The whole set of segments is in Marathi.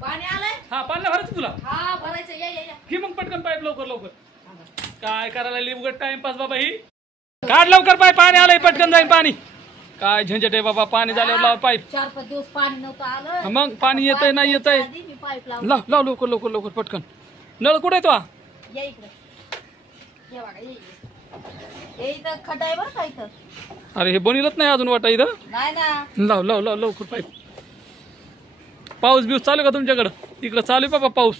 पाणी आलंय. हा पाणी भरायचं तुला. हा भरायचं. या या या. घे मग पटकन पाईप लवकर लवकर. काय करायला लिव उगत टाइमपास बाबा ही. काढ लवकर पाईप पाणी आलंय पटकन जाईल पाणी. काय झंझट आहे बाबा पाणी झाल्यावर लाव पाईप. 4-5 दिवस पाणी नव्हतं आलं. मग पाणी येतंय नाही येतंय. मी पाईप लावलं. लाव लाव लवकर लवकर लवकर पटकन. नळ कुठे आहे तो? या इकडे. या बघा ये इकडे. हे इथं खड्डा आहे बरं का इथं. अरे हे बनवलंच नाही अजून वाटा इथं. नाही ना. लाव लाव लाव लवकर पाईप. पाऊस बिऊस चालू का तुमच्याकडं? इकडं चालू आहे बाबा पाऊस.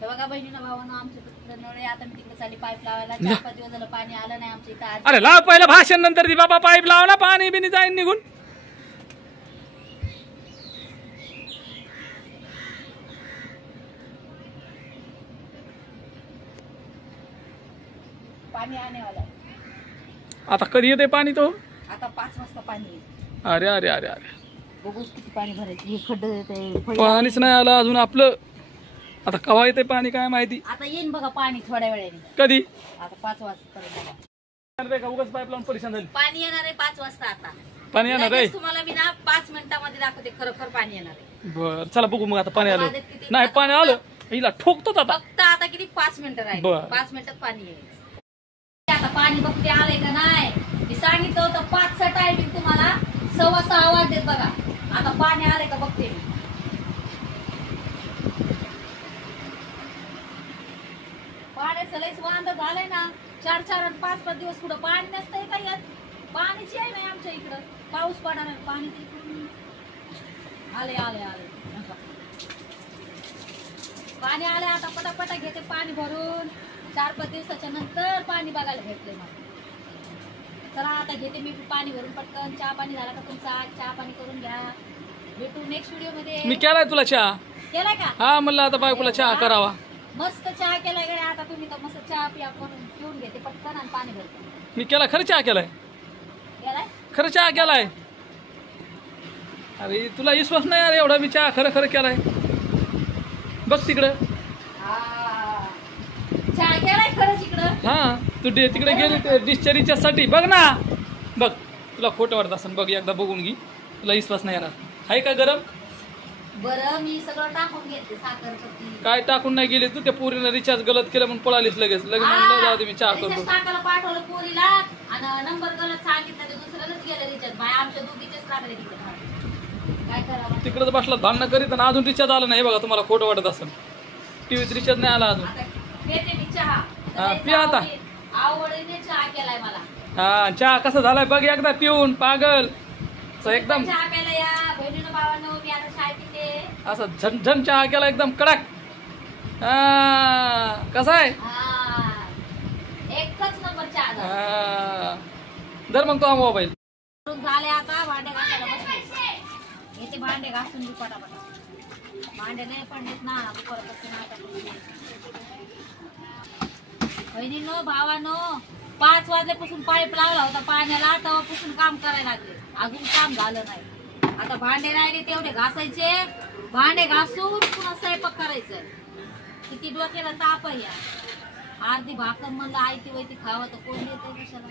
हे बघा बहिणीनं भावानं आमच्या नळ आहे. आता मी तिकडे चालली पाईप लावायला. 4-5 दिवस झालं पाणी आलं नाही आमच्या इथं. अरे लाव पहिलं भाषण नंतर दी बाबा पाईप लाव ना पाणी बिनी जाईन निघून. पाणी आणायला. आता कधी येते पाणी तो? आता 5 वाजता पाणी येईल. अरे अरे अरे अरे बघू किती पाणी भरायचं. हे खड्डे येते. पाणीच नाही आलं अजून आपलं. आता कवा येते पाणी काय माहिती. आता येईन बघा पाणी थोड्या वेळाने. कधी? आता 5 वाजता उगाच पाईप लावून परेशान झाली. पाणी येणार आहे 5 वाजता. आता पाणी येणार आहे. तुम्हाला मी ना 5 मिनिटांमध्ये दाखवते खरोखर पाणी येणार आहे. बर चला बघू मग आता पाणी आलं नाही. पाणी आलं हिला ठोकतोच आता. फक्त आता किती 5 मिनिटं राहील. बरं. 5 मिनिटात पाणी येईल. आता पाणी बघते आलंय का नाही. मी सांगितलं होतं 5चा टायमिंग तुम्हाला 6:15 वाजलेत बघा. आता पाणी आलंय का बघते मी. पाण्याचं लयच वांद झालंय ना. 4-4 आणि 5-5 दिवस पुढं पाणी नसतंय का येत. पाणीच आहे नाही आमच्या इकडं. पाऊस पडणार आहे. पाणी तिकडून आले आले आले. पाणी आले. आता पटापटा घेते पाणी भरून. 4-5 दिवसाच्या नंतर पाणी बघायला भेटलंय मला. चला आता घेते मी पाणी भरून पटकन. चहा पाणी झाला का तुमचा? चहा पाणी करून घ्या. भेटू नेक्स्ट व्हिडिओ मध्ये. मी केलाय तुला चहा. केलाय का? हा म्हणलं आता बायकोला चहा करावा. मस्त चहा केलाय गड्या. आता तुम्ही तर मस्त चहा पिऊन घेते पटकन आणि पाणी भरते. मी केला खरं चहा केलाय. केलाय खरं चहा केलाय. अरे तुला विश्वास नाही यार एवढा मी चहा खरं खरं केलाय. बघ तिकडं. चहा केलाय खरंच इकडं. हा तू तिकडे गेली डिस्चार्जच्या साठी. बघ ना बघ. तुला खोटं वाटत असं बघ एकदा बघून घे. तुला विश्वास नाही येणार आहे का गरम. बरं मी सगळं टाकून घेते. साखर काय टाकून नाही गेले तू. त्या पोरीनं रिचार्ज गलत केलं म्हणून पळालीस लगेच. लगेच म्हणलं जाऊ दे मी चहा करतो. टाकायला पाठवलं पोरीला आणि नंबर गलत सांगितलं. ते दुसऱ्यालाच गेलं रिचार्ज. बाय आमच्या दोघीचेच लागले तिकडे. काय करावं. तिकडे बसला भांडणं करीत आणि अजून रिचार्ज आलं नाही. बघा तुम्हाला खोटं वाटत असेल. टीव्हीत रिचार्ज नाही आला अजून. पेते मी चहा. पिया आता. आवडीने चहा केलाय मला. हा चहा कसा झालाय बघ एकदा पिऊन पागल. एकदम चहा प्यायला या बहिणीनं भावानं. मी आता चहा पिते. असं झनझन चहा केला एकदम कडक. कसा आहे? एकच नंबर चहा. दर मग तो मोबाईल झाले. आता भांडे घासायला बसले. येते भांडे घासून घेऊ पटापटा. भांडे नाही पडलेत ना. बहिणीनं भावानं 5 वाजल्यापासून पाईप लावला होता पाण्याला. तेव्हापासून काम करायला लागले. अजून काम झालं नाही. आता भांडे राहिले तेवढे घासायचे. भांडे घासून पुन्हा स्वयंपाक करायचं. किती डोक्याला ताप आहे. अर्धी भाकर म्हणलं आयती वैती खावं तर कोण देते कशाला.